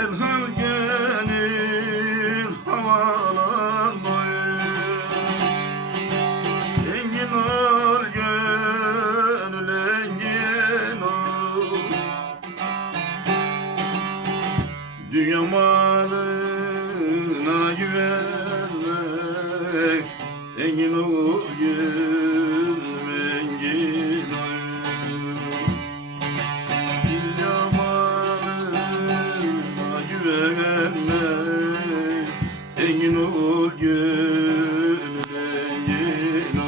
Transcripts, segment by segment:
Gel hal gönül havalar boyu. Engin ol gönül engin ol. Dünya malına güvenme. Engin ol gönül Engin ol gönül engin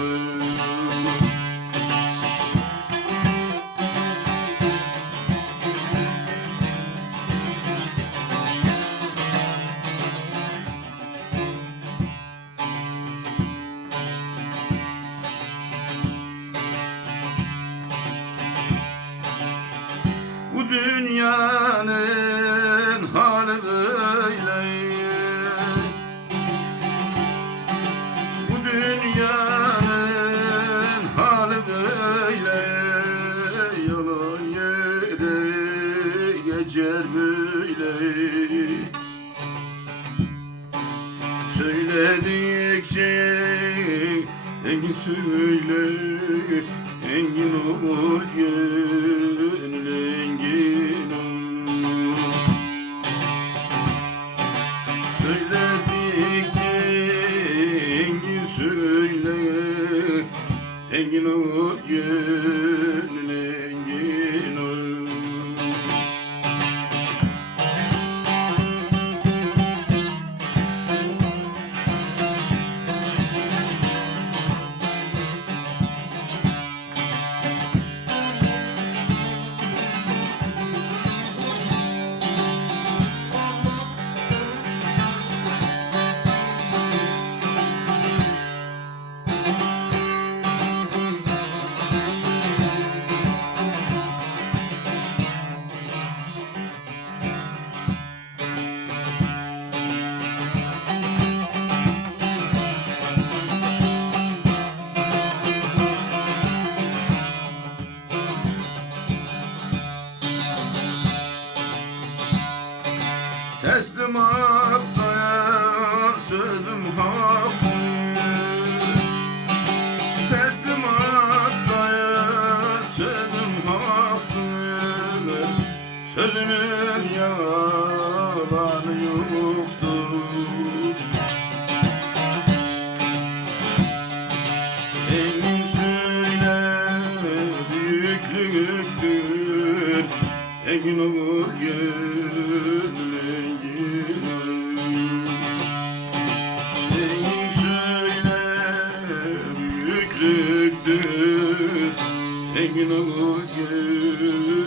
Bu dünyanın geçer böyle. Söyledikçe engin söyle Engin ol gönül Teslim hakkaya sözüm hakkı Teslim hakkaya sözüm hakkı Sözümün yalanı yoktur. Engin söyle büyüklüktür. Engin ol Engin Ağacı